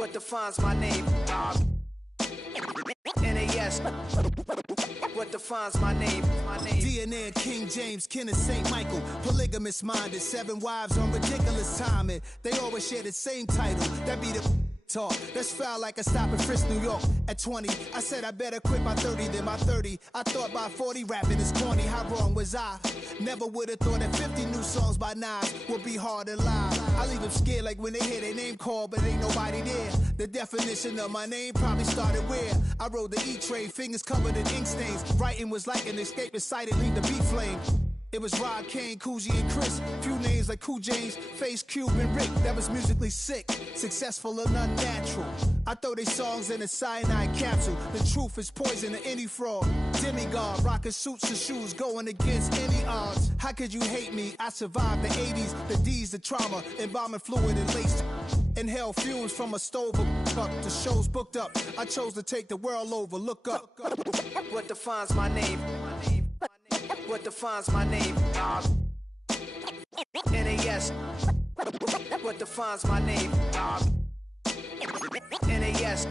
What defines my name? NAS. What defines my name? DNA of King James, kin of St. Michael. Polygamous minded, 7 wives on ridiculous timing. They always share the same title. That be the talk. That's foul like a stop in Frisk, New York. At 20, I said I better quit by 30 than by 30. I thought by 40 rapping is corny. How wrong was I? Never would have thought that 50 new songs by Nas would be hard to lie. I leave them scared like when they hear their name called, but ain't nobody there. The definition of my name probably started where I rode the E-train, fingers covered in ink stains. Writing was like an escape excited, leave the beat flame. It was Rod, Kane, Coogee, and Chris. Few names like Cool James, Face, Cube, and Rick. That was musically sick, successful and unnatural. I throw they songs in a cyanide capsule. The truth is poison to any fraud. Demigod, rocking suits and shoes, going against any odds. How could you hate me? I survived the 80s, the D's, the trauma, embalming fluid and lace. Inhale fumes from a stove up. The show's booked up. I chose to take the world over. Look up. What defines my name? What defines my name? NAS. What defines my name? NAS.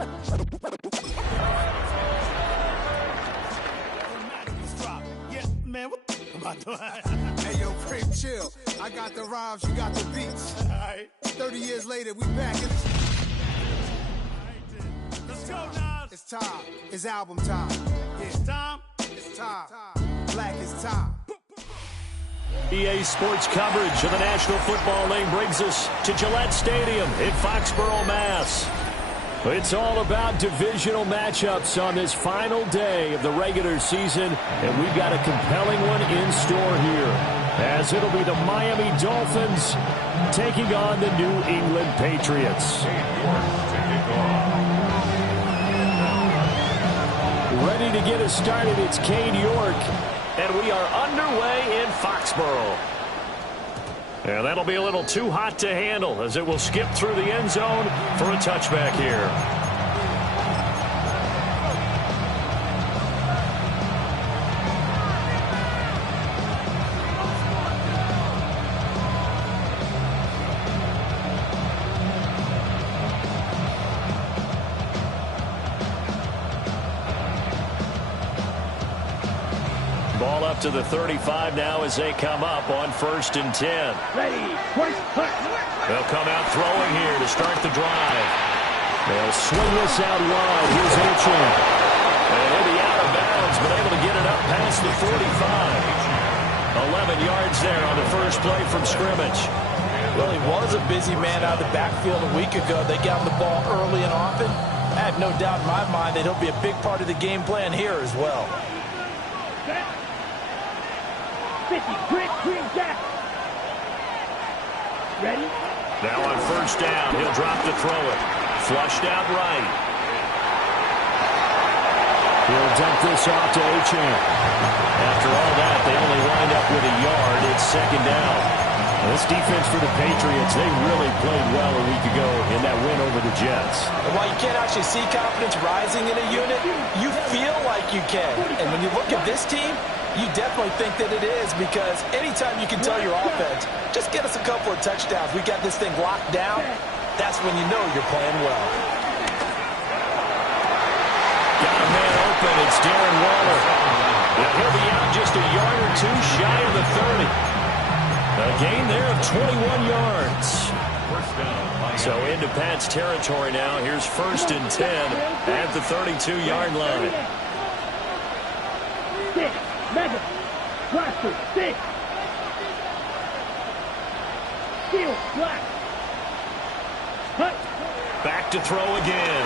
Yeah, man, what Hey, yo, Prim, chill. I got the rhymes, you got the beats. All right. 30 years later, we back. Let's go, Nas. It's time. It's album time. Yeah. It's time. It's time. Black is time. EA Sports coverage of the National Football League brings us to Gillette Stadium in Foxborough, Mass. It's all about divisional matchups on this final day of the regular season, and we've got a compelling one in store here, as it'll be the Miami Dolphins taking on the New England Patriots. Ready to get us started, it's Cade York, and we are underway in Foxborough. And that'll be a little too hot to handle as it will skip through the end zone for a touchback here. Ball up to the 35 now as they come up on 1st and 10. Ready. They'll come out throwing here to start the drive. They'll swing this out wide. Here's Achan. And he'll be out of bounds, but able to get it up past the 45. 11 yards there on the first play from scrimmage. Well, he was a busy man out of the backfield a week ago. They got him the ball early and often. I have no doubt in my mind that he'll be a big part of the game plan here as well. 50, green jack. Ready? Now on 1st down, he'll drop to throw it. Flushed out right. He'll dump this off to Achan. After all that, they only wind up with a yard. It's 2nd down. This defense for the Patriots, they really played well a week ago in that win over the Jets. And while you can't actually see confidence rising in a unit, you feel like you can. And when you look at this team, you definitely think that it is, because anytime you can tell your offense, just get us a couple of touchdowns, we got this thing locked down, that's when you know you're playing well. Got a man open, it's Darren Waller. And he'll be out just a yard or two shy of the 30. A gain there of 21 yards. So into Pat's territory now. Here's 1st and 10 at the 32-yard line. Mega, blaster, 6. Steel, black. Hut. Back to throw again.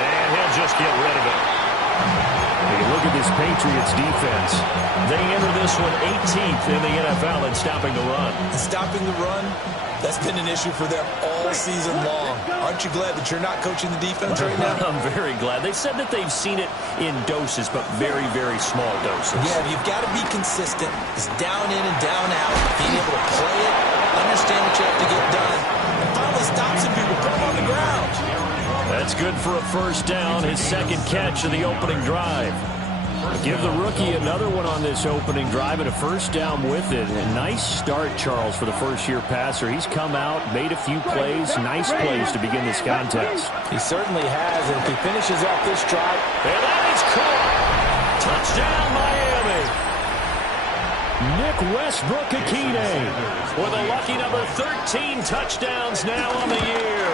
And he'll just get rid of it. Hey, look at this Patriots defense. They enter this one 18th in the NFL in stopping the run. Stopping the run, that's been an issue for them all season long. Aren't you glad that you're not coaching the defense right now? I'm very glad. They said that they've seen it in doses, but very, very small doses. Yeah, you've got to be consistent. It's down in and down out. Being able to play it, understand what you have to get done, and finally stop some people, put them on the ground. That's good for a 1st down, his 2nd catch of the opening drive. Give the rookie another one on this opening drive and a first down with it. A nice start, Charles, for the first-year passer. He's come out, made a few plays, nice plays to begin this contest. He certainly has, and if he finishes off this drive, and that is caught. Touchdown, Miami. Nick Westbrook-Akine with a lucky number 13 touchdowns now on the year.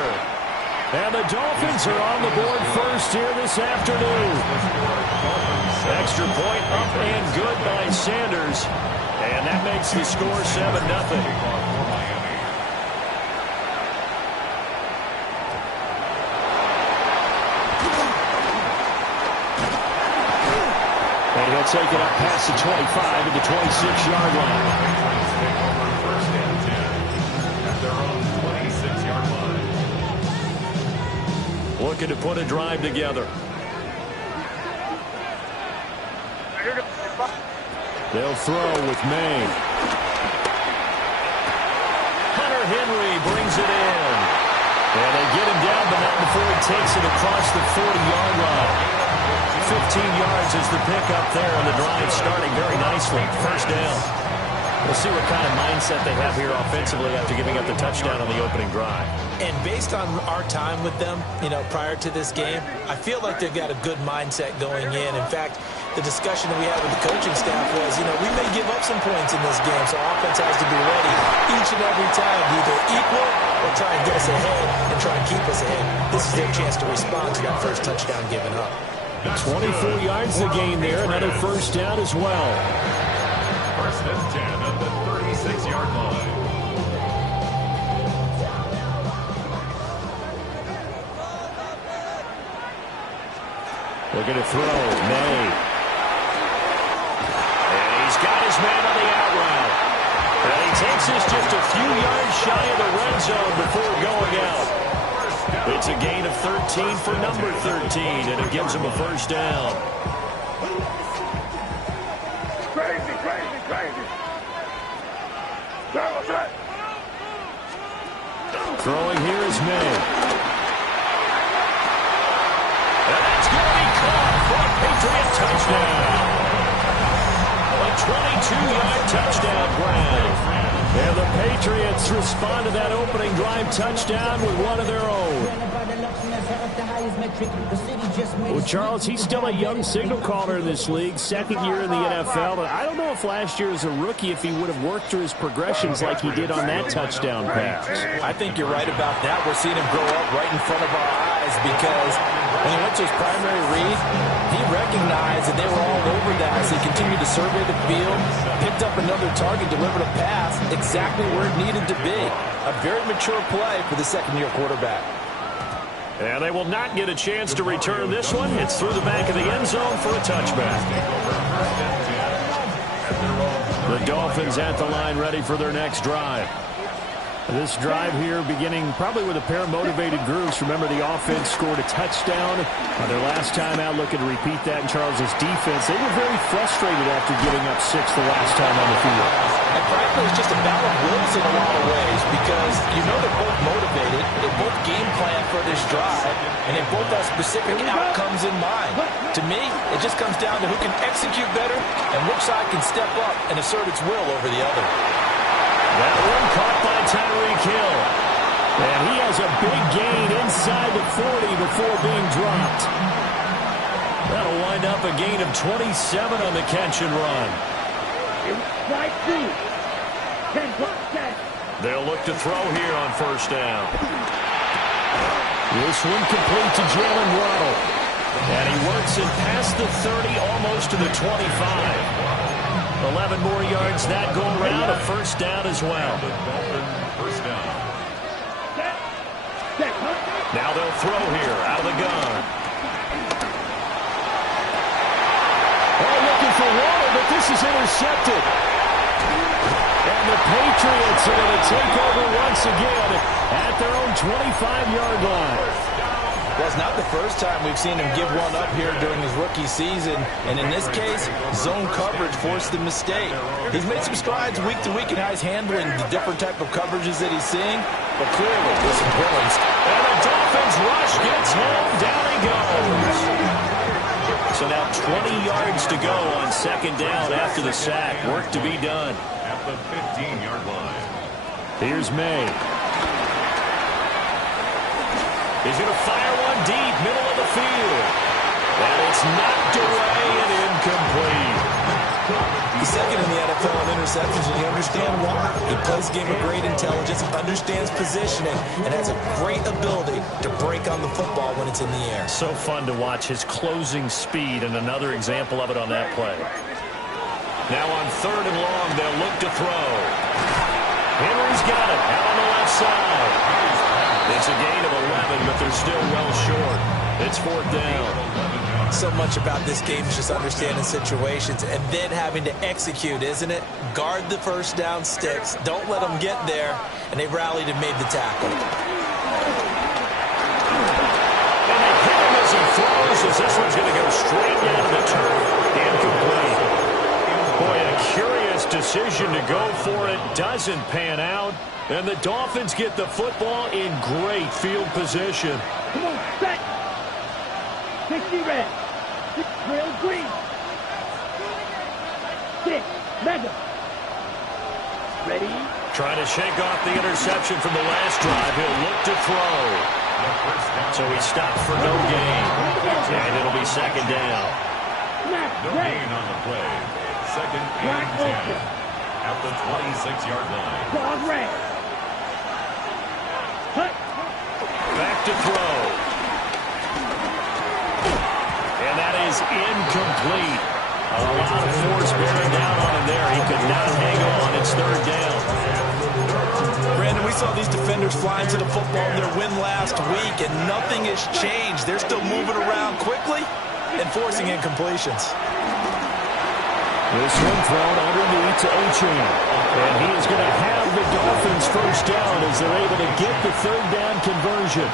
And the Dolphins are on the board first here this afternoon. Extra point up and good by Sanders. And that makes the score 7-0. And he'll take it up past the 25 at the 26-yard line. Looking to put a drive together. They'll throw with May. Hunter Henry brings it in. And they get him down, but not before he takes it across the 40-yard line. 15 yards is the pickup there, and the drive starting very nicely. First down. We'll see what kind of mindset they have here offensively after giving up the touchdown on the opening drive. And based on our time with them, prior to this game, I feel like they've got a good mindset going in. In fact, the discussion that we had with the coaching staff was, we may give up some points in this game, so offense has to be ready each and every time to either equal or try and get us ahead and try and keep us ahead. This is their chance to respond to that first touchdown given up. 24 yards the gain there, another first down as well. First and 10 at the 36-yard line. Looking to throw, May. And he's got his man on the out route. And he takes us just a few yards shy of the red zone before going out. It's a gain of 13 for number 13, and it gives him a first down. Throwing here is May. And that's going to be caught for a Patriot touchdown. A 22-yard touchdown grab. And the Patriots respond to that opening drive touchdown with one of their own. Well, Charles, he's still a young signal caller in this league, second year in the NFL. But I don't know if last year as a rookie, if he would have worked through his progressions like he did on that touchdown pass. I think you're right about that. We're seeing him grow up right in front of our eyes because when he went to his primary read, he recognized that they were all over that as he continued to survey the field, picked up another target, delivered a pass exactly where it needed to be. A very mature play for the second-year quarterback. And they will not get a chance to return this one. It's through the back of the end zone for a touchback. The Dolphins at the line ready for their next drive. This drive here beginning probably with a pair of motivated groups. Remember, the offense scored a touchdown on their last time out. Looking to repeat that in Charles's defense. They were very frustrated after giving up 6 the last time on the field. And frankly, it's just a battle of wills in a lot of ways because they're both motivated. They both game plan for this drive, and they both have specific outcomes in mind. To me, it just comes down to who can execute better and which side can step up and assert its will over the other. That one caught by Tyreek Hill. And he has a big gain inside the 40 before being dropped. That'll wind up a gain of 27 on the catch and run. They'll look to throw here on first down. This one complete to Jalen Waddle. And he works it past the 30, almost to the 25. 11 more yards that go around, a first down as well. Now they'll throw here out of the gun. Oh, looking for Waddle, but this is intercepted. And the Patriots are going to take over once again at their own 25-yard line. Well, it's not the first time we've seen him give one up here during his rookie season. And in this case, zone coverage forced the mistake. He's made some strides week to week in how he's handling the different type of coverages that he's seeing. But clearly, there's some points. And the Dolphins rush gets home. Down he goes. So now 20 yards to go on second down after the sack. Work to be done. At the 15-yard line. Here's May. He's going to fire one deep, middle of the field. And it's knocked away and incomplete. He's second in the NFL in interceptions, and you understand why. He plays a game with great intelligence, understands positioning, and has a great ability to break on the football when it's in the air. So fun to watch his closing speed, and another example of it on that play. Now on third and long, they'll look to throw. Henry's got it out on the left side. It's a gain of 11, but they're still well short. It's fourth down. So much about this game is just understanding situations and then having to execute, isn't it? Guard the first down sticks. Don't let them get there. And they rallied and made the tackle. And they hit him as he throws, as this one's going to go straight down to the turf. Incomplete. Boy, a curious decision to go for it. Doesn't pan out. And the Dolphins get the football in great field position. Come on, set. 60 red. 6 trail green. 6 mega. Ready? Trying to shake off the interception from the last drive. He'll look to throw. So he stopped for no gain. And it'll be second down. No gain on the play. Second and 10. At the 26-yard line. Dog red. Cut. Back to throw. And that is incomplete. A lot of force bearing down on him there. He could not hang on. It's third down. Brandon, we saw these defenders flying to the football in their win last week, and nothing has changed. They're still moving around quickly and forcing incompletions. This one thrown underneath to Achane. And he is going to have the Dolphins first down as they're able to get the third down conversion.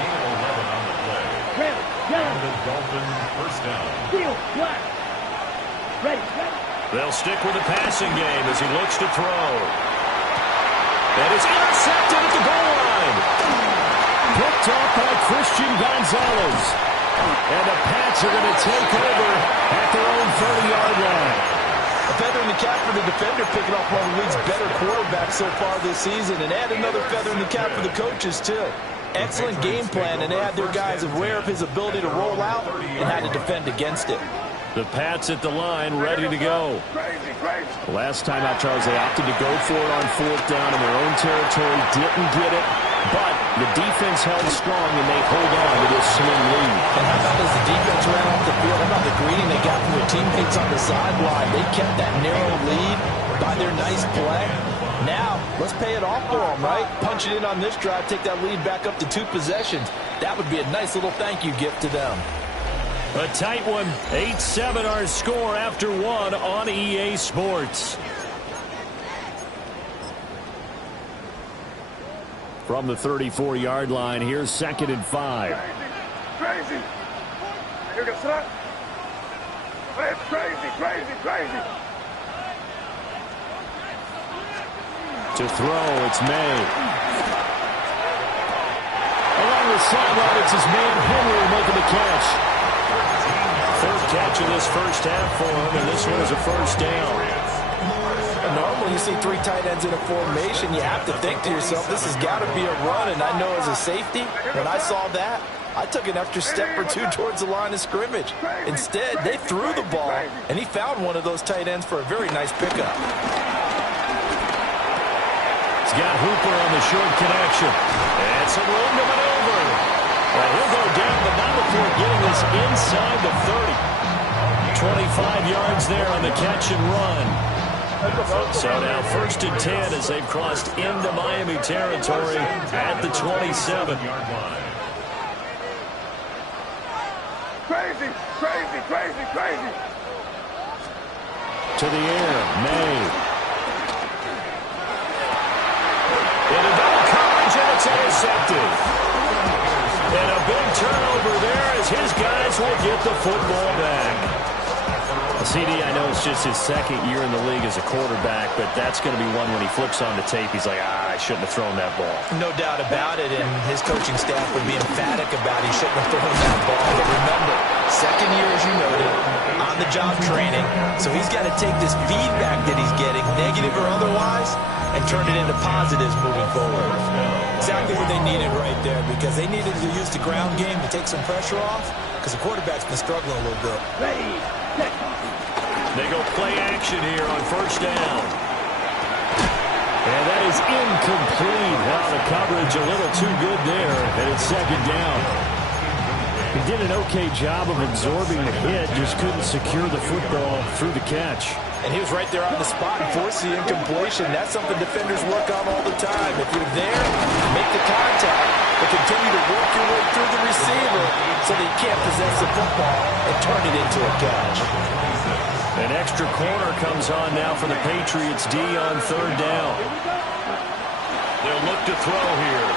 Red. Yellow. The Dolphins first down. Steel. Black. Ready. They'll stick with the passing game as he looks to throw. And it's intercepted at the goal line. Picked off by Christian Gonzalez. And the Pats are going to take over at their own 30-yard line. A feather in the cap for the defender, picking off one of the league's better quarterbacks so far this season, and add another feather in the cap for the coaches, too. Excellent game plan, and they had their guys aware of his ability to roll out and how to defend against it. The Pats at the line, ready to go. Last time out, Charles, they opted to go for it on fourth down in their own territory, didn't get it, but the defense held strong, and they hold on to this slim lead. And how about as the defense ran off the field, how about the greeting they got from their teammates on the sideline? They kept that narrow lead by their nice play. Now, let's pay it off to them, right? Punch it in on this drive, take that lead back up to 2 possessions. That would be a nice little thank you gift to them. A tight one, 8-7 our score after one on EA Sports. From the 34-yard line, here's second and 5. Crazy. Here goes that. It's crazy. To throw, it's May. Along the sideline, it's his man Henry making the catch. Third catch of this first half for him, and this one is a first down. Normally, you see 3 tight ends in a formation, you have to think to yourself, this has got to be a run, and I know as a safety, when I saw that, I took an extra step or 2 towards the line of scrimmage. Instead, they threw the ball, and he found one of those tight ends for a very nice pickup. He's got Hooper on the short connection. And some room to maneuver. Well, he'll go down, but not before getting this inside the 30. 25 yards there on the catch and run. So now first and 10 as they've crossed into Miami territory at the 27. Crazy. To the air, May. Into double coverage, and it's intercepted. And a big turnover there as his guys will get the football back. CD, I know it's just his second year in the league as a quarterback, but that's going to be one when he flips on the tape, he's like, I shouldn't have thrown that ball. No doubt about it, and his coaching staff would be emphatic about he shouldn't have thrown that ball. But remember, second year, as you noted, on-the-job training, so he's got to take this feedback that he's getting, negative or otherwise, and turn it into positives moving forward. Exactly what they needed right there, because they needed to use the ground game to take some pressure off, because the quarterback's been struggling a little bit. They go play action here on first down. And that is incomplete. Now the coverage a little too good there, and it's second down. He did an okay job of absorbing the hit, just couldn't secure the football through the catch. And he was right there on the spot and forced the incompletion. That's something defenders work on all the time. If you're there, make the contact, but continue to work your way through the receiver so that you can't possess the football and turn it into a catch. An extra corner comes on now for the Patriots D on third down. They'll look to throw here.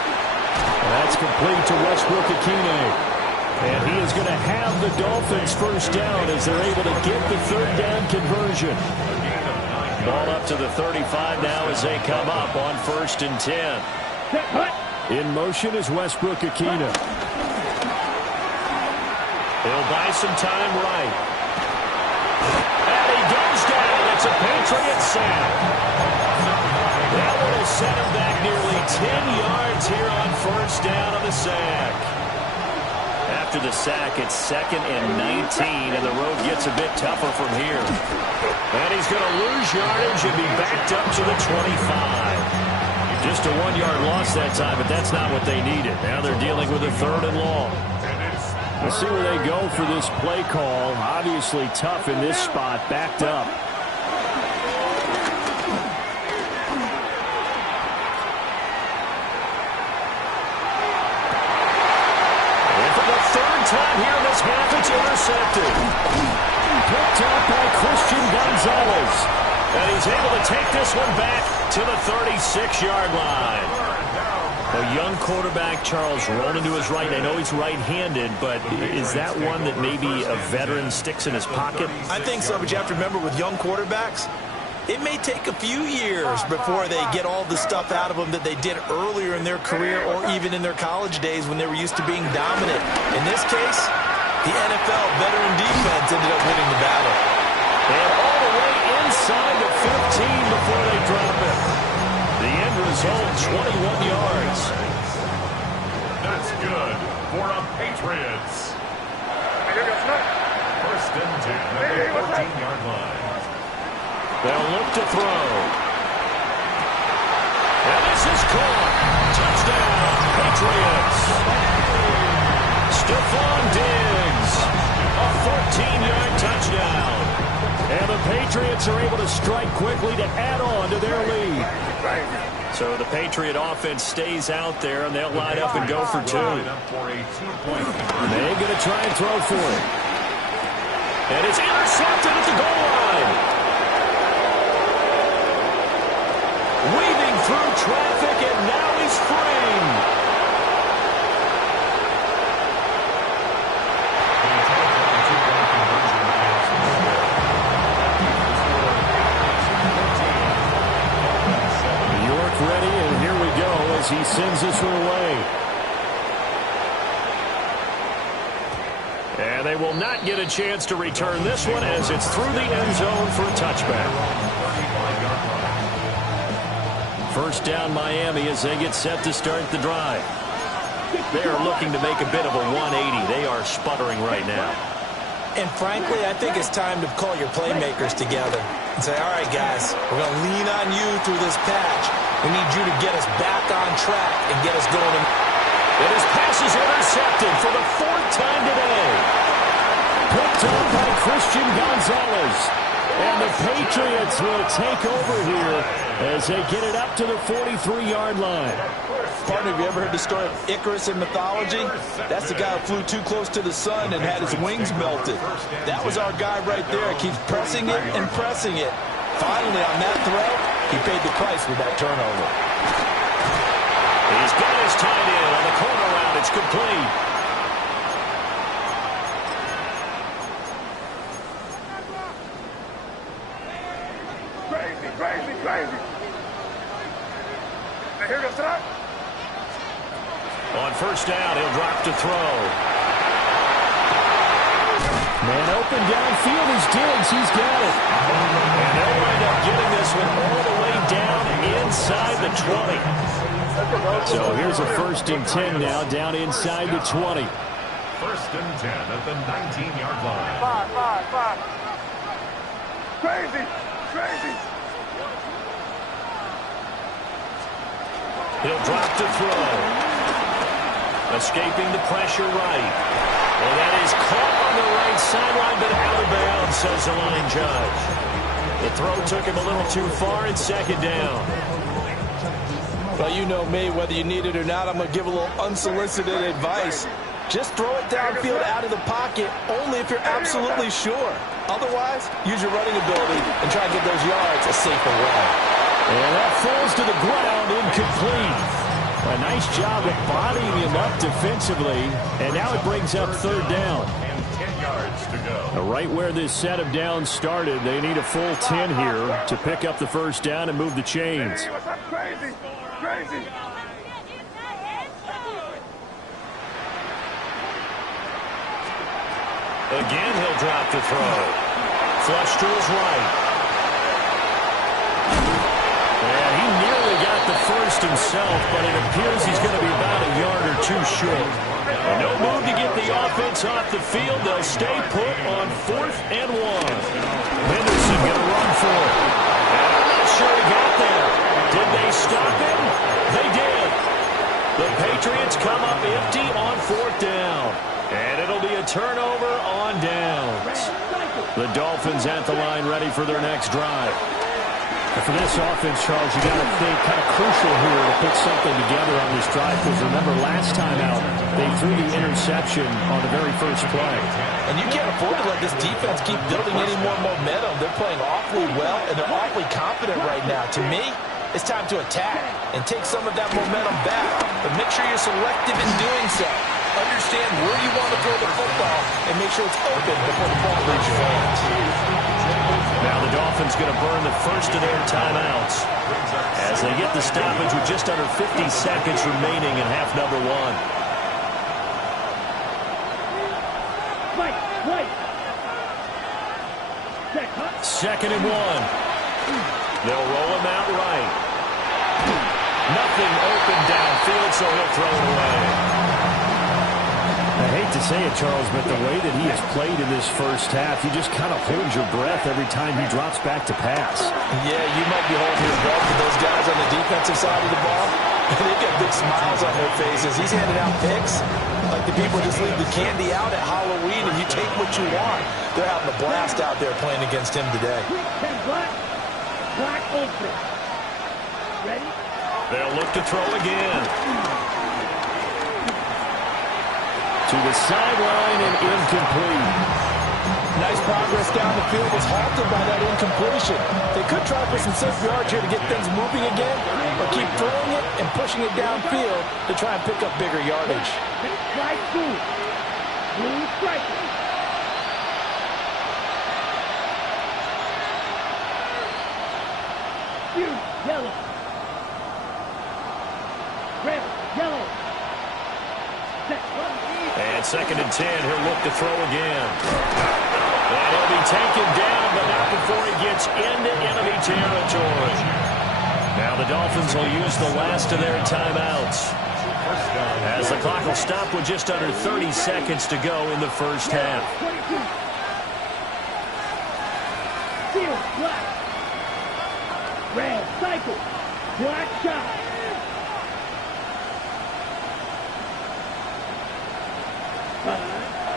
That's complete to Westbrook-Ikhine. And he is going to have the Dolphins first down as they're able to get the third down conversion. Ball up to the 35 now as they come up on 1st and 10. In motion is Westbrook-Ikhine. He'll buy some time right. And he goes down. It's a Patriot sack. That will set him back nearly 10 yards here on first down on the sack. After the sack, it's 2nd and 19, and the road gets a bit tougher from here. And he's going to lose yardage and be backed up to the 25. Just a 1-yard loss that time, but that's not what they needed. Now they're dealing with a 3rd and long. We'll see where they go for this play call. Obviously tough in this spot, backed up. And for the 3rd time here in this half, it's intercepted. Picked up by Christian Gonzalez. And he's able to take this one back to the 36-yard line. A young quarterback, Charles, rolling to his right. I know he's right-handed, but is that one that maybe a veteran sticks in his pocket? I think so, but you have to remember with young quarterbacks, it may take a few years before they get all the stuff out of them that they did earlier in their career or even in their college days when they were used to being dominant. In this case, the NFL veteran defense ended up winning the battle. And all the way inside the 15 before they drop it. The end result, 21 yards. That's good for the Patriots. 1st and 10 at the 14-yard line. They'll look to throw. And this is caught. Touchdown, Patriots. Stephon Diggs. A 14-yard touchdown. And the Patriots are able to strike quickly to add on to their lead. So the Patriot offense stays out there, and they'll line up and go for 2. They're going to try and throw for it. And it's intercepted at the goal line. Weaving through traffic, and now he's free. Ready, and here we go as he sends this one away. And they will not get a chance to return this one as it's through the end zone for a touchback. First down Miami as they get set to start the drive. They are looking to make a bit of a 180. They are sputtering right now. And frankly, I think it's time to call your playmakers together and say, all right, guys, we're going to lean on you through this patch. We need you to get us back on track and get us going. And his pass is intercepted for the 4th time today. Picked up by Christian Gonzalez. And the Patriots will take over here as they get it up to the 43-yard line. Partner, have you ever heard the story of Icarus in mythology? That's the guy who flew too close to the sun and had his wings melted. That was our guy right there. Keeps pressing it and pressing it. Finally, on that throw, he paid the price with that turnover. He's got his tight end on the corner route. It's complete. On first down, he'll drop to throw. Man open downfield is Diggs. He's got it. And they'll wind up getting this one all the way down inside the 20. So here's a 1st and 10 now, down inside the 20. 1st and 10 at the 19-yard line. Five. Crazy. He'll drop to throw. Escaping the pressure right. Well, that is caught on the right sideline, but out of bounds, says the line judge. The throw took him a little too far, and 2nd down. Well, you know me, whether you need it or not, I'm going to give a little unsolicited advice. Just throw it downfield out of the pocket, only if you're absolutely sure. Otherwise, use your running ability and try to get those yards a safer way. And that falls to the ground, incomplete. A nice job of bodying him up defensively, and now it brings up 3rd down. And 10 yards to go. Right where this set of downs started, they need a full 10 here to pick up the 1st down and move the chains. Crazy. Again, he'll drop to throw. Flush to his right. And he nearly got the 1st himself, but it appears he's going to be about a yard or 2 short. And no move to get the offense off the field. They'll stay put on 4th and 1. Henderson going to run for it. And I'm not sure he got there. Did they stop him? They did. The Patriots come up empty on 4th down. And it'll be a turnover on downs. The Dolphins at the line ready for their next drive. And for this offense, Charles, you got to think kind of crucial here to put something together on this drive, because remember last time out, they threw the interception on the very first play. And you can't afford to let this defense keep building any more momentum. They're playing awfully well, and they're awfully confident right now. To me, it's time to attack and take some of that momentum back, but make sure you're selective in doing so. Understand where you want to throw the football and make sure it's open before the ball leaves your hands. Now the Dolphins going to burn the first of their timeouts as they get the stoppage with just under 50 seconds remaining in half number 1. Second and 1. They'll roll him out right. Nothing open downfield, so he'll throw it away. I hate to say it, Charles, but the way that he has played in this first half, you just kind of hold your breath every time he drops back to pass. Yeah, you might be holding your breath with those guys on the defensive side of the ball. They've got big smiles on their faces. He's handing out picks like the people just leave the candy out at Halloween and you take what you want. They're having a blast out there playing against him today. Black open. Ready? They'll look to throw again. To the sideline and incomplete. Nice progress down the field, was halted by that incompletion. They could try for some safe yards here to get things moving again, or keep throwing it and pushing it downfield to try and pick up bigger yardage. Strike two. Blue strike. Yellow. Red, yellow. And 2nd and 10, he'll look to throw again. And he'll be taken down, but not before he gets into enemy territory. Now the Dolphins will use the last of their timeouts, as the clock will stop with just under 30 seconds to go in the first half. Steel, black. Red, cycle. Black shot.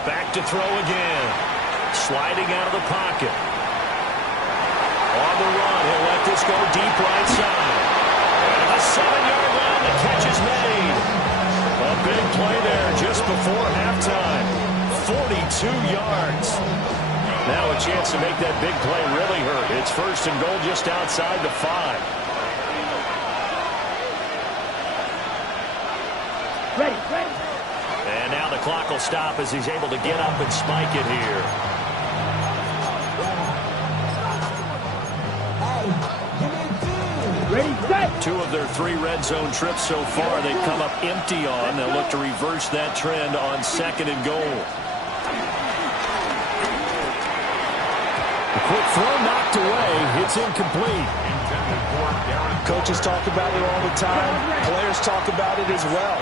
Back to throw again. Sliding out of the pocket. On the run, he'll let this go deep right side. And the 7-yard line, the catch is made. A big play there just before halftime. 42 yards. Now a chance to make that big play really hurt. It's 1st and goal just outside the 5. Ready, ready. And now the clock will stop as he's able to get up and spike it here. Ready, set. 2 of their 3 red zone trips so far they've come up empty on. They'll look to reverse that trend on 2nd and goal. The quick throw knocked away. It's incomplete. Coaches talk about it all the time. Players talk about it as well.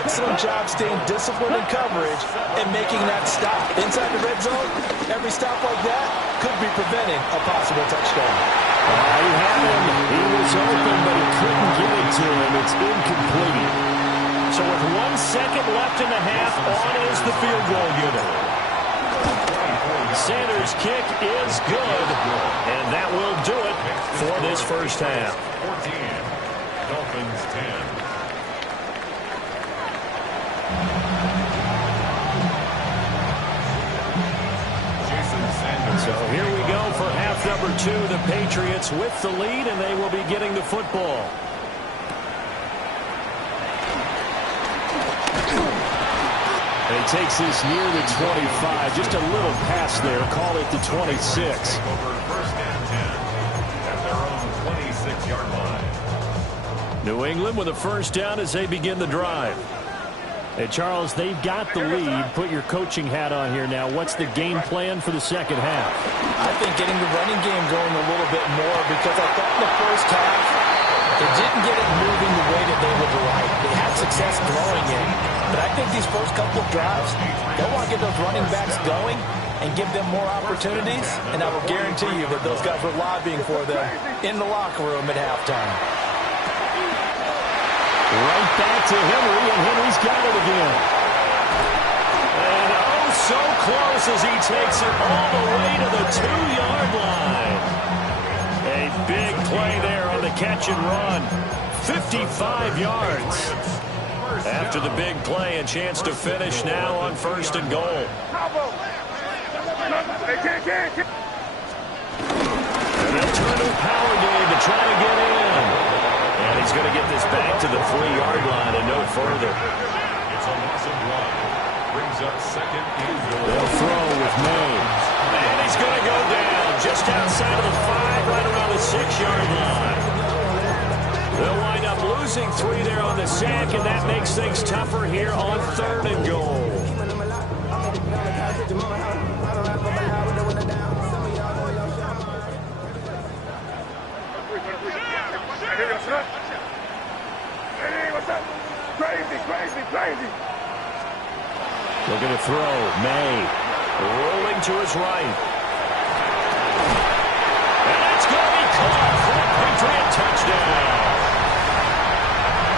Excellent job staying disciplined in coverage and making that stop. Inside the red zone, every stop like that could be preventing a possible touchdown. He had him. He was open, but he couldn't get it to him. It's incomplete. So with 1 second left in the half, on is the field goal unit. Sanders' kick is good, and that will do it for this first half. 14, Dolphins 10. So here we go for half number 2. The Patriots with the lead, and they will be getting the football. And he takes this near the 25. Just a little pass there. Call it the 26. Over 1st and 10 at their own 26-yard line. New England with a first down as they begin the drive. Hey, Charles, they've got the lead. Put your coaching hat on here now. What's the game plan for the second half? I think getting the running game going a little bit more, because I thought in the first half they didn't get it moving the way that they would like. They had success throwing it, but I think these first couple of drives, they'll want to get those running backs going and give them more opportunities, and I will guarantee you that those guys were lobbying for them in the locker room at halftime. Right back to Henry, and Henry's got it again. And oh, so close as he takes it all the way to the 2-yard line. A big play there on the catch and run. 55 yards. After the big play, a chance to finish now on 1st and goal. And they'll turn to a power game to try to get in. And he's going to get this back to the 3-yard line and no further. It's a loss of 1. Brings up 2nd and goal. They'll throw with May. And he's going to go down just outside of the 5, right around the 6-yard line. They'll wind up losing 3 there on the sack, and that makes things tougher here on 3rd and goal. Crazy. Looking to throw. May. Rolling to his right. And that's going to be caught for a Patriot touchdown.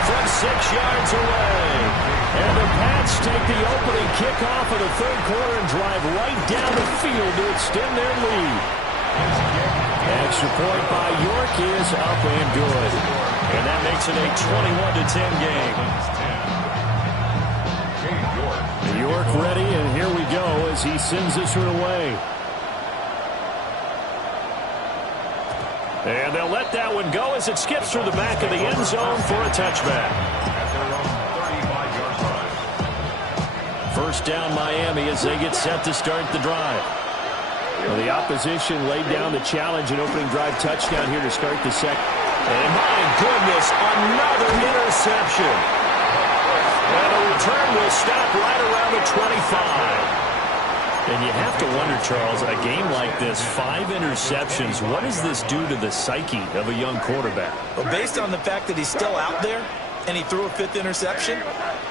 From 6 yards away. And the Pats take the opening kickoff of the 3rd quarter and drive right down the field to extend their lead. Extra point by York is up and good. And that makes it a 21-10 game. York ready, and here we go as he sends this one away. And they'll let that one go as it skips through the back of the end zone for a touchback. At their own 35-yard line. First down Miami as they get set to start the drive. Well, the opposition laid down the challenge and opening drive touchdown here to start the second. And my goodness, another interception. And the return will stop right around the 25. And you have to wonder, Charles, a game like this, 5 interceptions, what does this do to the psyche of a young quarterback? Well, based on the fact that he's still out there and he threw a 5th interception,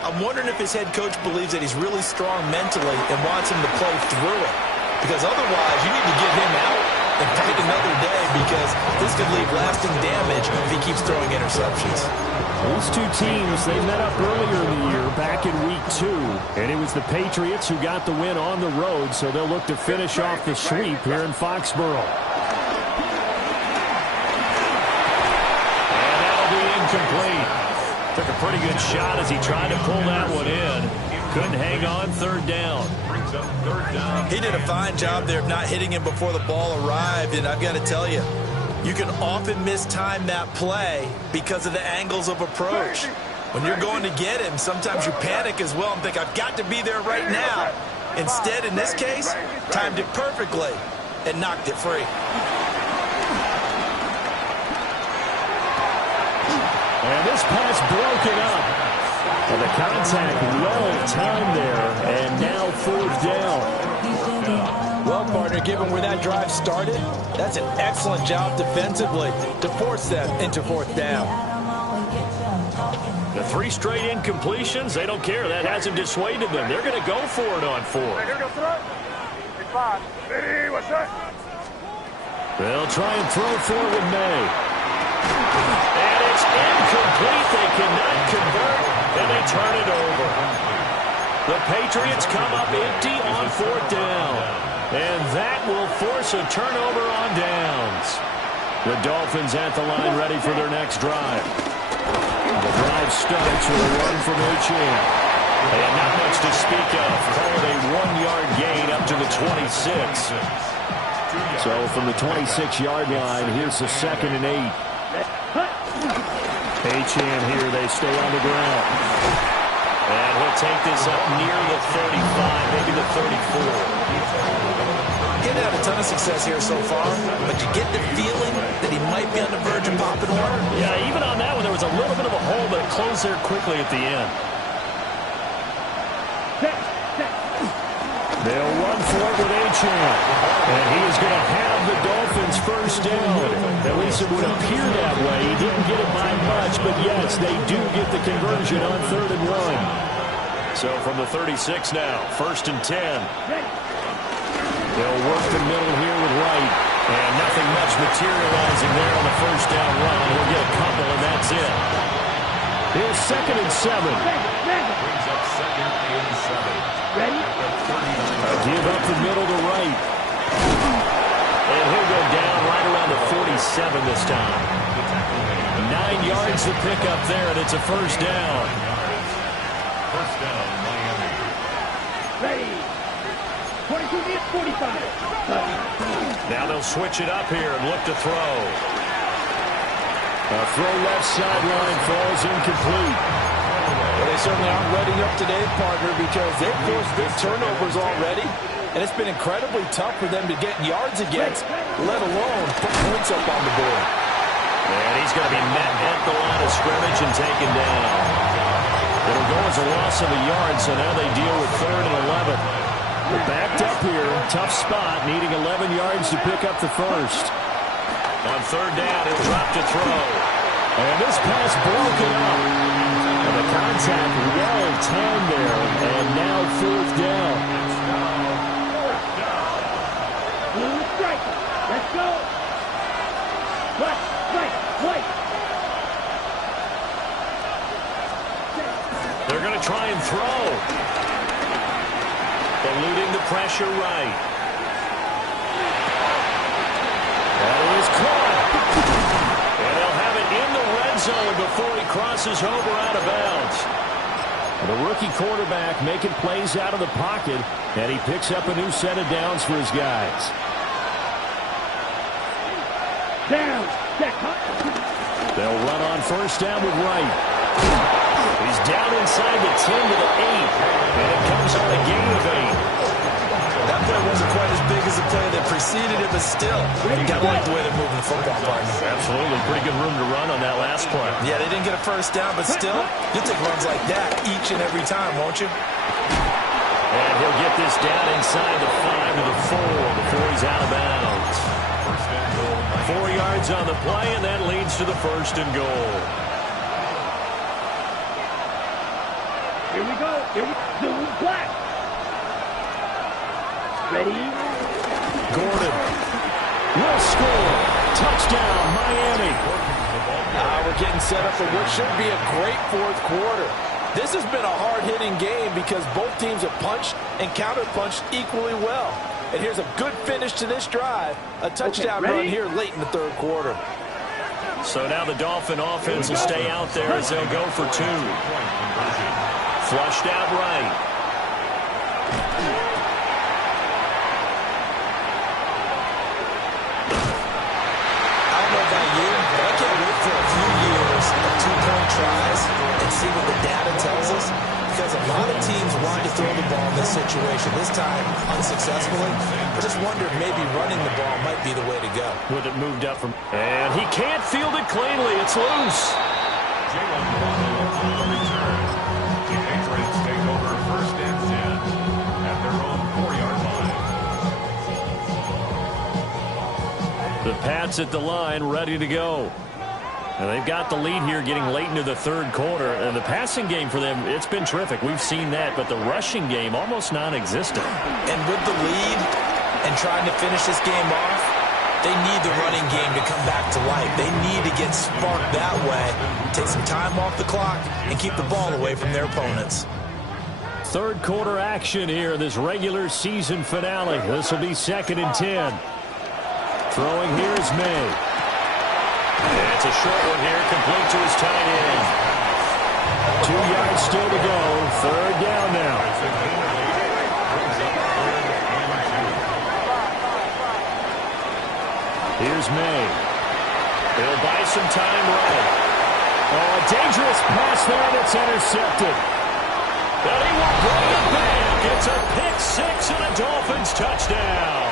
I'm wondering if his head coach believes that he's really strong mentally and wants him to play through it. Because otherwise, you need to get him out and fight another day, because this could leave lasting damage if he keeps throwing interceptions. These two teams, they met up earlier in the year, back in week 2. And it was the Patriots who got the win on the road, so they'll look to finish off the sweep here in Foxborough. And that'll be incomplete. Took a pretty good shot as he tried to pull that one in. Couldn't hang on 3rd down. He did a fine job there of not hitting him before the ball arrived, and I've got to tell you, you can often mistime that play because of the angles of approach. When you're going to get him, sometimes you panic as well and think, I've got to be there right now. Instead, in this case, timed it perfectly and knocked it free. And this pass broken up. And the contact well timed there, and now 4th down. Well, partner, given where that drive started, that's an excellent job defensively to force them into 4th down. The 3 straight incompletions, they don't care. That hasn't dissuaded them. They're going to go for it on 4th. They'll try and throw for it with May. And it's incomplete. They cannot convert, and they turn it over. The Patriots come up empty on 4th down. And that will force a turnover on downs. The Dolphins at the line ready for their next drive. The drive starts with a run from Etienne. And not much to speak of. Call it a 1-yard gain up to the 26. So from the 26-yard line, here's the 2nd and 8. Etienne here, they stay on the ground. And he'll take this up near the 35, maybe the 34. He's had a ton of success here so far, but you get the feeling that he might be on the verge of popping one. Yeah, even on that one, there was a little bit of a hole, but it closed there quickly at the end. They'll run for it with Etienne. And he is going to have the Dolphins first down. At least it would appear that way. He didn't get it by much, but yes, they do get the conversion on 3rd and 1. So from the 36 now, 1st and 10. They'll work the middle here with Wright. And nothing much materializing there on the first down run. We'll get a couple, and that's it. Here's 2nd and 7. Brings up 2nd and 7. Ready? Give up the middle to Wright. And he'll go down right around the 47 this time. 9 yards to pick up there, and it's a first down. First down, Miami. Ready. 22 to 45. Now they'll switch it up here and look to throw. A throw left sideline falls incomplete. Well, they certainly aren't ready up today, partner, because they've forced big turnovers already, and it's been incredibly tough for them to get yards against, let alone put points up on the board. And he's going to be met at the line of scrimmage and taken down. It'll go as a loss of a yard, so now they deal with 3rd and 11. They're backed up here, tough spot, needing 11 yards to pick up the first. On 3rd down, he'll drop to throw. And this pass broken up. And the contact well timed there, and now 4th down. Blue strike. Let's go. Right, right, right. They're going to try and throw. Eluding the pressure right. That is caught. And they'll have it in the red zone before he crosses over out of bounds. The rookie quarterback making plays out of the pocket, and he picks up a new set of downs for his guys. Down. They'll run on first down with Wright. He's down inside the 10 to the 8, and it comes on a gain of 8. That play wasn't quite as big as the play that preceded it, but still, you got to like the way they're moving the football, partner. Absolutely. Pretty good room to run on that last play. Yeah, they didn't get a first down, but still, you'll take runs like that each and every time, won't you? And he'll get this down inside the 5 to the 4 before he's out of bounds. 4 yards on the play, and that leads to the 1st and goal. Here we go. Here we go. Black. Ready? Gordon will score. Touchdown, Miami. We're getting set up for what should be a great 4th quarter. This has been a hard-hitting game because both teams have punched and counter-punched equally well. And here's a good finish to this drive. A touchdown run here late in the 3rd quarter. So now the Dolphin offense will stay out there as they'll go for 2. Flushed out right. Tries and see what the data tells us, because a lot of teams want to throw the ball in this situation. This time, unsuccessfully. I just wonder if maybe running the ball might be the way to go. With it moved up from... And he can't field it cleanly. It's loose. The Patriots take over 1st and 10 at their own 4-yard line. The Pats at the line, ready to go. And they've got the lead here getting late into the third quarter. And the passing game for them, it's been terrific. We've seen that. But the rushing game, almost non-existent. And with the lead and trying to finish this game off, they need the running game to come back to life. They need to get sparked that way, take some time off the clock, and keep the ball away from their opponents. Third quarter action here in this regular season finale. This will be 2nd and 10. Throwing here is May. It's a short one here, complete to his tight end. 2 yards still to go. Third down now. Here's May. He'll buy some time running. Oh, a dangerous pass there, and it's intercepted. But he will bring it back. It's a pick six and a Dolphins touchdown.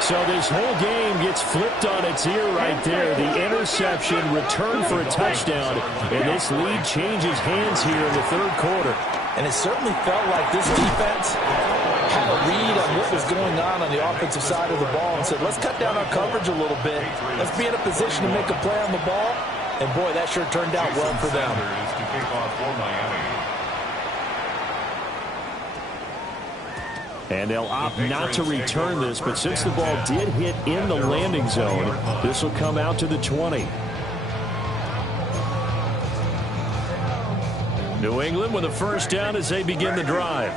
So this whole game gets flipped on its ear right there. The interception, return for a touchdown, and this lead changes hands here in the third quarter. And it certainly felt like this defense had a read on what was going on the offensive side of the ball and said, let's cut down our coverage a little bit. Let's be in a position to make a play on the ball. And, boy, that sure turned out well for them. To kick off for Miami. And they'll opt not to return this, but since the ball did hit in the landing zone, this will come out to the 20. New England with a first down as they begin the drive.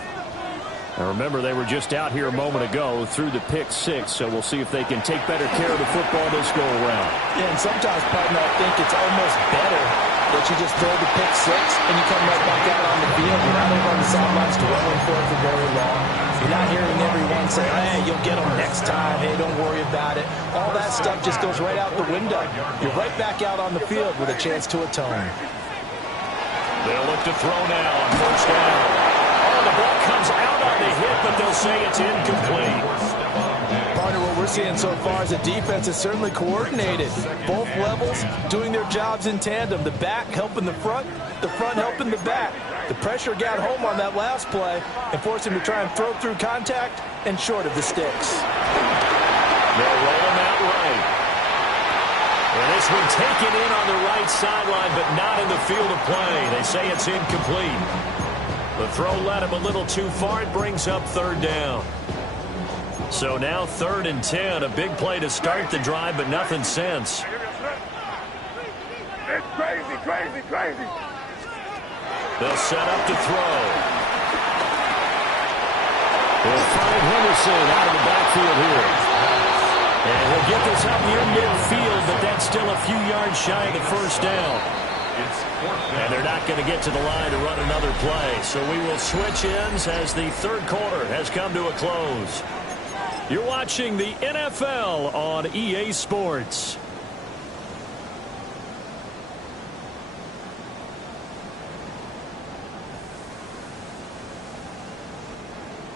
And remember, they were just out here a moment ago through the pick six, so we'll see if they can take better care of the football this go around. Yeah, and sometimes, partner, I think it's almost better that you just throw the pick six and you come right back out on the field. You're not over on the sidelines dwelling for it for very long. You're not hearing everyone say, hey, you'll get them next time. Hey, don't worry about it. All that stuff just goes right out the window. You're right back out on the field with a chance to atone. They'll look to throw now on first down. Oh, the ball comes out on the hit, but they'll say it's incomplete. Partner, what we're seeing so far is the defense is certainly coordinated. Both levels doing their jobs in tandem. The back helping the front helping the back. The pressure got home on that last play and forced him to try and throw through contact and short of the sticks. They'll roll him out right. And this one taken in on the right sideline, but not in the field of play. They say it's incomplete. The throw led him a little too far. It brings up third down. So now 3rd and 10. A big play to start the drive, but nothing since. It's crazy, crazy, crazy. They'll set up to throw. They'll find Henderson out of the backfield here. And he'll get this up near midfield, but that's still a few yards shy of the first down. And they're not going to get to the line to run another play. So we will switch ends as the third quarter has come to a close. You're watching the NFL on EA Sports.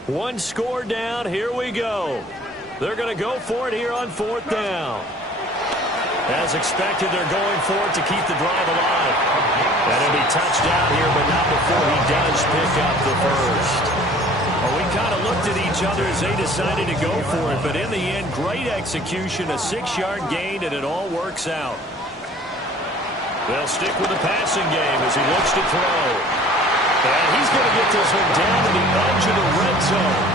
One score down. Here we go. They're going to go for it here on 4th down. As expected, they're going for it to keep the drive alive. And he'll be touched down here, but not before he does pick up the first. Well, we kind of looked at each other as they decided to go for it, but in the end, great execution, a 6-yard gain, and it all works out. They'll stick with the passing game as he looks to throw. And he's going to get this one down to the edge of the red zone.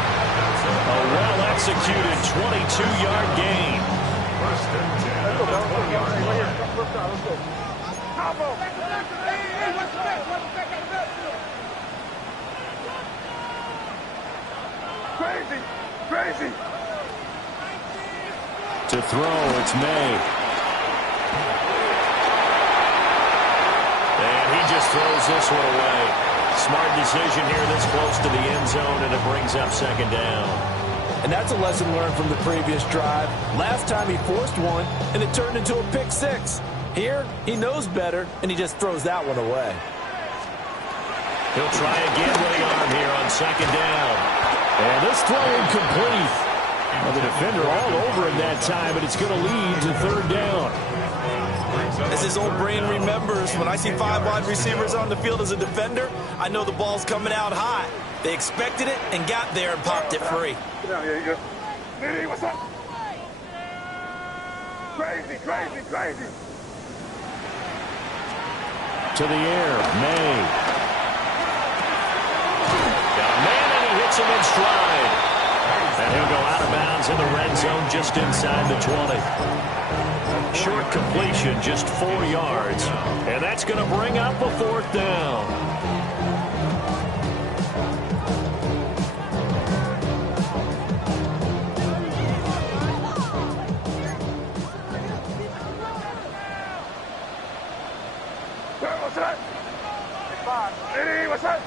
A well-executed 22-yard gain. First and 10. Crazy, crazy. To throw, it's May. And he just throws this one away. Smart decision here this close to the end zone, and it brings up 2nd down. And that's a lesson learned from the previous drive. Last time he forced one, and it turned into a pick six. Here, he knows better, and he just throws that one away. He'll try again with the arm here on 2nd down. And this throw incomplete. Well, the defender all over him that time, but it's going to lead to 3rd down. Brings up As his old brain remembers, when I see 5 wide receivers on the field as a defender, I know the ball's coming out high. They expected it and got there and popped it free. Here you go. Diddy, what's up? Crazy, crazy, crazy. To the air, May. Got a man and he hits him in stride. And he'll go out of bounds in the red zone just inside the 20. Short completion, just 4 yards. And that's going to bring up a 4th down. What's that? Diddy, what's that?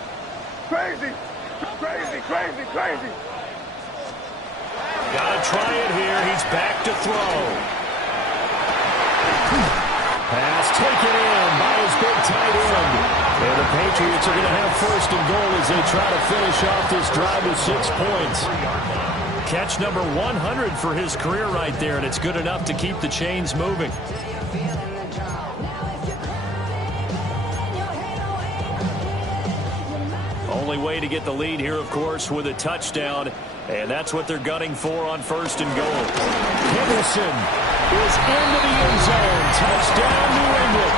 Crazy, crazy, crazy, crazy. Gotta try it here. He's back to throw. Pass taken in by his big tight end. And the Patriots are going to have 1st and goal as they try to finish off this drive with 6 points. Catch number 100 for his career right there, and it's good enough to keep the chains moving. Only way to get the lead here, of course, with a touchdown. And that's what they're gunning for on 1st and goal. Henderson is into the end zone. Touchdown, New England.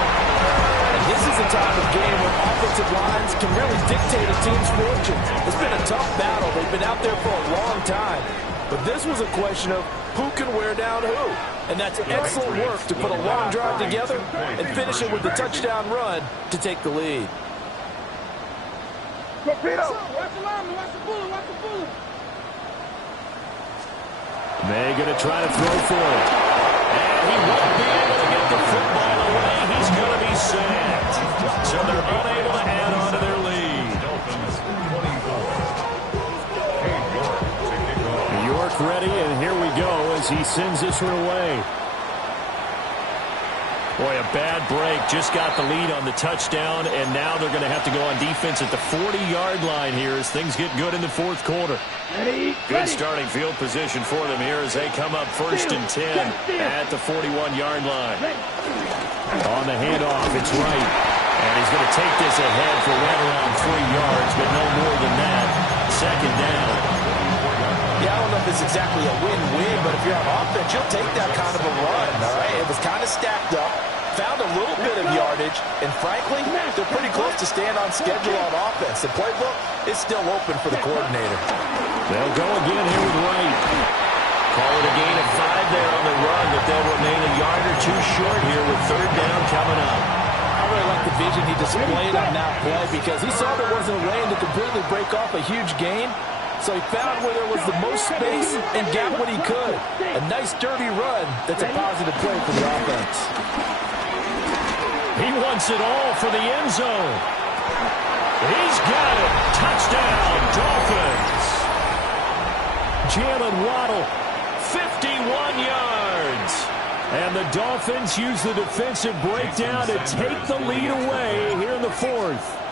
And this is a time of game where offensive lines can really dictate a team's fortunes. It's been a tough battle. They've been out there for a long time. But this was a question of who can wear down who. And that's excellent work to put a long drive together and finish it with the touchdown run to take the lead. Torpedo! Watch the lineman, watch the bullet, watch the bullet. May going to try to throw for it. And he won't be able to get the football away. He's going to be sacked. So they're unable to add on to their lead. Dolphins 24. York ready, and here we go as he sends this one away. Boy, a bad break. Just got the lead on the touchdown, and now they're going to have to go on defense at the 40-yard line here as things get good in the 4th quarter. Good starting field position for them here as they come up 1st and 10 at the 41-yard line. On the handoff, it's right. And he's going to take this ahead for right around 3 yards, but no more than that. 2nd down. Yeah, I don't know if it's exactly a win-win, but if you're on offense, you'll take that kind of a run, all right? It was kind of stacked up, found a little bit of yardage, and frankly, they're pretty close to staying on schedule on offense. The playbook is still open for the coordinator. They'll go again here with Wright. Call it a gain of 5 there on the run, but they'll remain a yard or 2 short here with 3rd down coming up. I really like the vision he displayed on that play because he saw there wasn't a lane to completely break off a huge gain. So he found where there was the most space and got what he could. A nice, dirty run that's a positive play for the offense. He wants it all for the end zone. He's got it. Touchdown, Dolphins. Jalen Waddle, 51 yards. And the Dolphins use the defensive breakdown to take the lead away here in the 4th.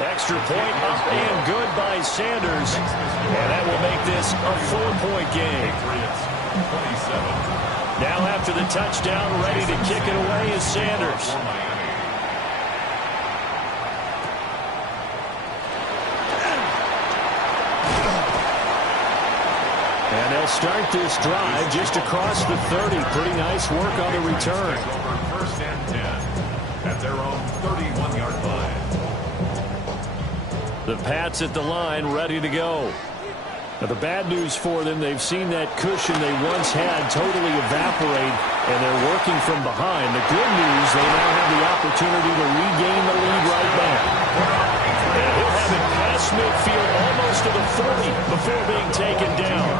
Extra point up and good by Sanders. And that will make this a 4-point game. Now after the touchdown, ready to kick it away is Sanders. And they'll start this drive just across the 30. Pretty nice work on the return. 1st and 10 at their own 31-yard line. The Pats at the line, ready to go. Now, the bad news for them, they've seen that cushion they once had totally evaporate, and they're working from behind. The good news, they now have the opportunity to regain the lead right back. And he'll have it past midfield almost to the 40 before being taken down.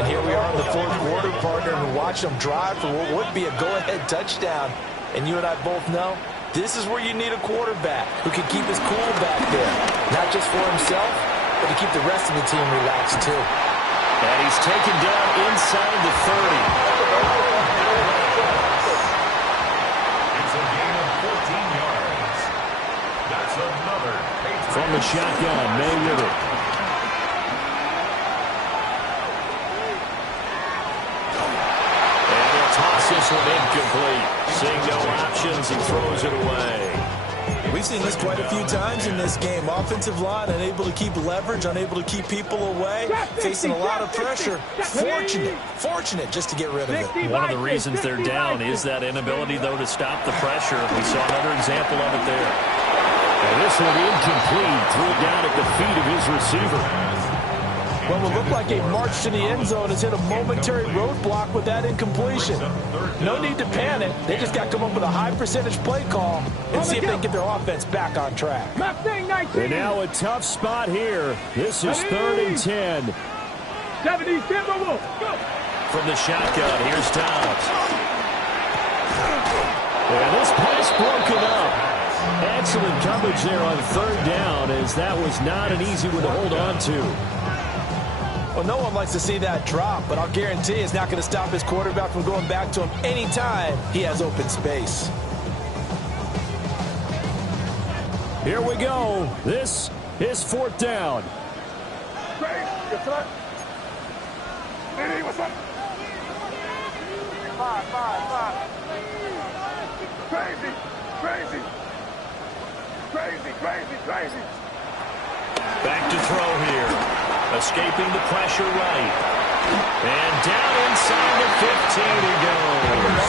And here we are in the 4th quarter, partner, and watch them drive for what would be a go-ahead touchdown. And you and I both know this is where you need a quarterback who can keep his cool back there. Not just for himself, but to keep the rest of the team relaxed too. And he's taken down inside the 30. It's a gain of 14 yards. That's another Patriots. From the shotgun, May with it. And it's Seeing no options, he throws it away. We've seen this quite a few times in this game. Offensive line unable to keep leverage, unable to keep people away, facing a lot of pressure. Fortunate just to get rid of it. One of the reasons they're down is that inability, though, to stop the pressure. We saw another example of it there. And this one incomplete, threw it down at the feet of his receiver. Well, it looked like a march to the end zone has hit a momentary roadblock with that incompletion. No need to panic. They just got to come up with a high percentage play call and see if they can get their offense back on track. And now a tough spot here. This is 3rd and 10. From the shotgun, here's Dobbs. And this pass broken up. Excellent coverage there on 3rd down, as that was not an easy one to hold on to. Well, no one likes to see that drop, but I'll guarantee it's not going to stop his quarterback from going back to him anytime he has open space. Here we go. This is 4th down. What's up? Diddy, what's up? Five. Crazy. Back to throw here. Escaping the pressure right. And down inside the 15 he goes.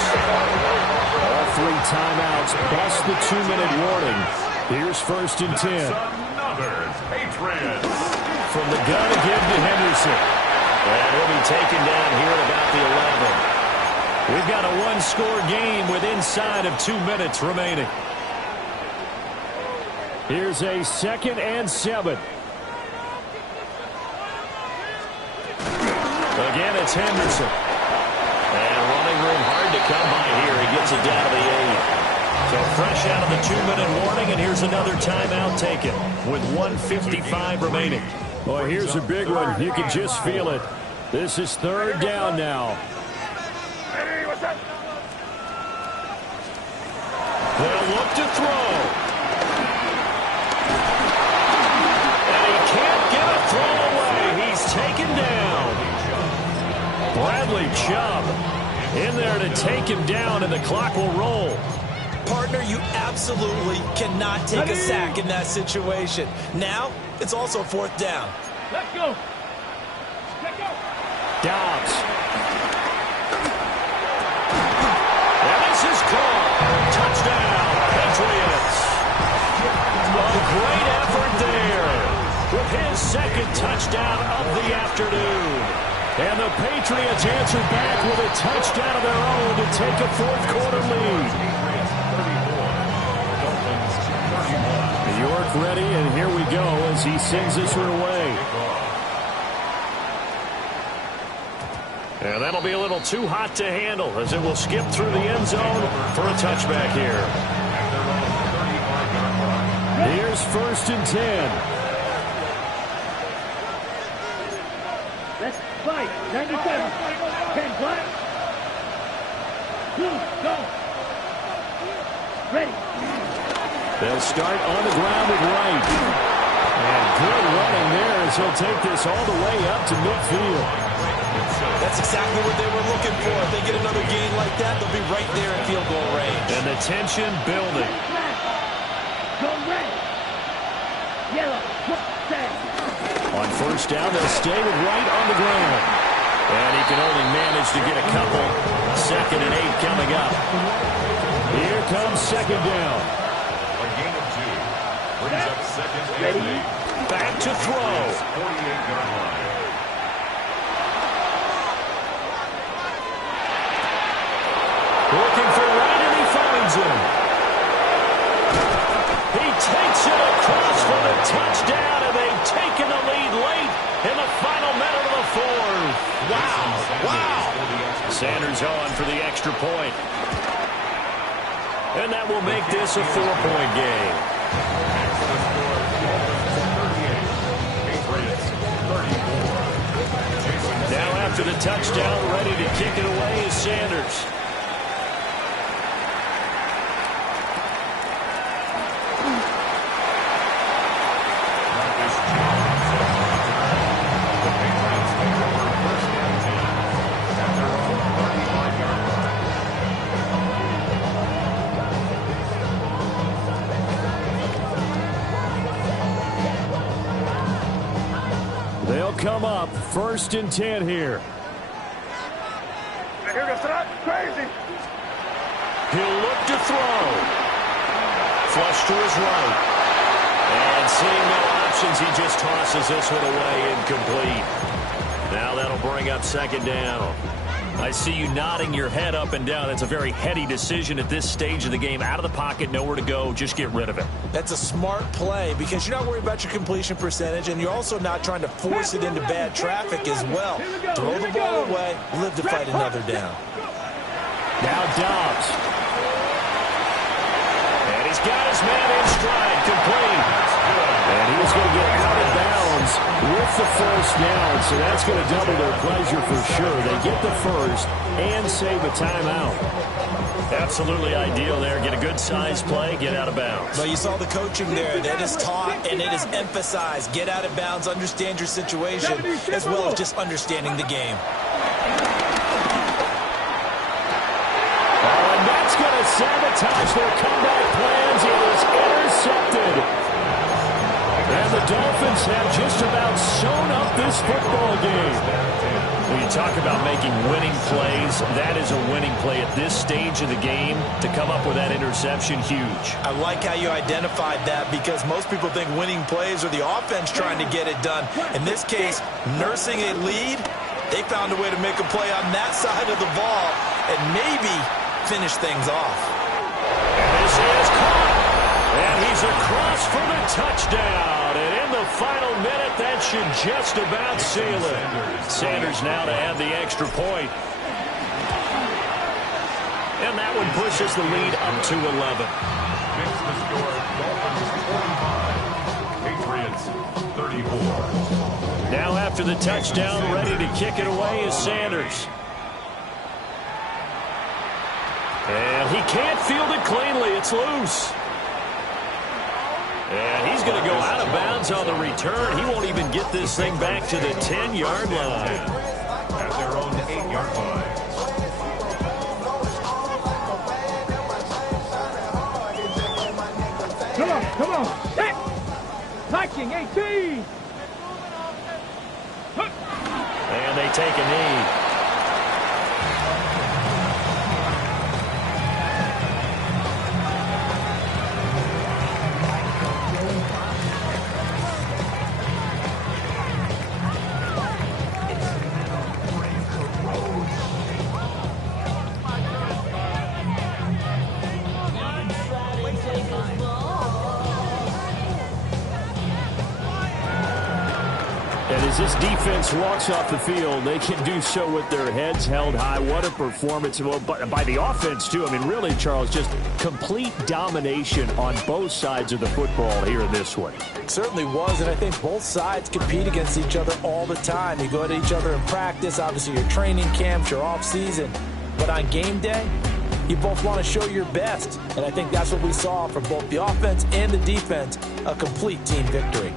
All 3 timeouts plus the 2-minute warning. Here's 1st and 10. Another Patriots. From the gun again to Henderson. And he'll be taken down here at about the 11. We've got a 1-score game with inside of 2 minutes remaining. Here's a 2nd and 7. Again, it's Henderson. And running room hard to come by here. He gets it down to the 8. So fresh out of the 2-minute warning, and here's another timeout taken with 1:55 remaining. Boy, here's a big one. You can just feel it. This is 3rd down now. Hey, what's up? They'll look to throw. And he can't get a throw away. He's taken down. Bradley Chubb in there to take him down, and the clock will roll. Partner, you absolutely cannot take a sack in that situation. Now, it's also 4th down. Let's go. Dobbs. And this is caught. Touchdown, Patriots. A great effort there with his 2nd touchdown of the afternoon. And the Patriots answer back with a touchdown of their own to take a 4th-quarter lead. New York ready, and here we go as he sends this one away. And that'll be a little too hot to handle as it will skip through the end zone for a touchback here. Here's 1st and 10. Let's fight. 97. 10 black. 2, go. Ready. They'll start on the ground with Wright. And good running there as he'll take this all the way up to midfield. That's exactly what they were looking for. If they get another gain like that, they'll be right there in field goal range. And the tension building. Go red. Yellow. Set. On 1st down, they'll stay with Wright on the ground. And he can only manage to get a couple. 2nd and 8 coming up. Here comes 2nd down. A gain of 2. Brings up 2nd and 8. Back to throw. 48-yard line. Looking for Wright, and he finds him. He takes it across for the touchdown, and they've taken the lead late in the final minute of the 4th. Wow. Sanders on for the extra point. And that will make this a 4-point game. Now after the touchdown, ready to kick it away is Sanders. come up. 1st and 10 here. Here goes that. Crazy. He'll look to throw. Flush to his right. And seeing no options, he just tosses this one away, incomplete. Now that'll bring up 2nd down. I see you nodding your head up and down. That's a very heady decision at this stage of the game. Out of the pocket, nowhere to go. Just get rid of it. That's a smart play because you're not worried about your completion percentage, and you're also not trying to force it into bad traffic as well. Throw the ball away, live to fight another down. Now Dobbs. And he's got his man in stride, complete. And he's going to get out of bounds with the 1st down, so that's going to double their pleasure for sure. They get the 1st and save a timeout. Absolutely ideal there. Get a good size play, get out of bounds. Well, you saw the coaching there. That is taught and it is emphasized. Get out of bounds, understand your situation, as well as just understanding the game. Oh, and that's going to sabotage their comeback plans. It is intercepted. And the Dolphins have just about sewn up this football game. When you talk about making winning plays, that is a winning play at this stage of the game. To come up with that interception, huge. I like how you identified that because most people think winning plays are the offense trying to get it done. In this case, nursing a lead, they found a way to make a play on that side of the ball and maybe finish things off. And this is caught. And he's across for the touchdown. And in the final minute, that should just about seal it. Sanders now to add the extra point. And that one pushes the lead up to 11. Makes the score Dolphins 45, Patriots 34. Now after the touchdown, ready to kick it away is Sanders. And he can't field it cleanly. It's loose. And he's going to go out of bounds on the return. He won't even get this thing back to the 10-yard line. At their own 8-yard line. Come on. Hit. Touching 18. And they take a knee. As this defense walks off the field, they can do so with their heads held high. What a performance by the offense, too. I mean, really, Charles, just complete domination on both sides of the football here in this one. It certainly was, and I think both sides compete against each other all the time. You go at each other in practice, obviously your training camps, your off-season. But on game day, you both want to show your best. And I think that's what we saw from both the offense and the defense, a complete team victory.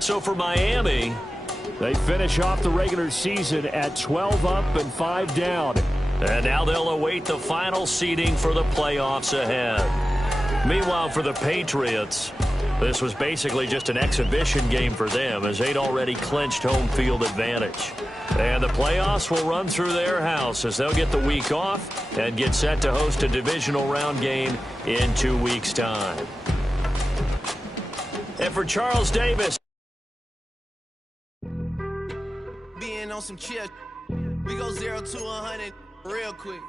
So for Miami, they finish off the regular season at 12 up and 5 down. And now they'll await the final seeding for the playoffs ahead. Meanwhile, for the Patriots, this was basically just an exhibition game for them as they'd already clinched home field advantage. And the playoffs will run through their house as they'll get the week off and get set to host a divisional round game in 2 weeks' time. And for Charles Davis, Being on some chill, we go 0 to 100 real quick.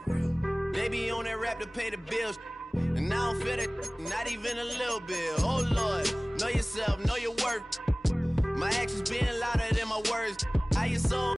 They be on that rap to pay the bills, and I don't feel it, not even a little bit. Oh Lord, know yourself, know your worth.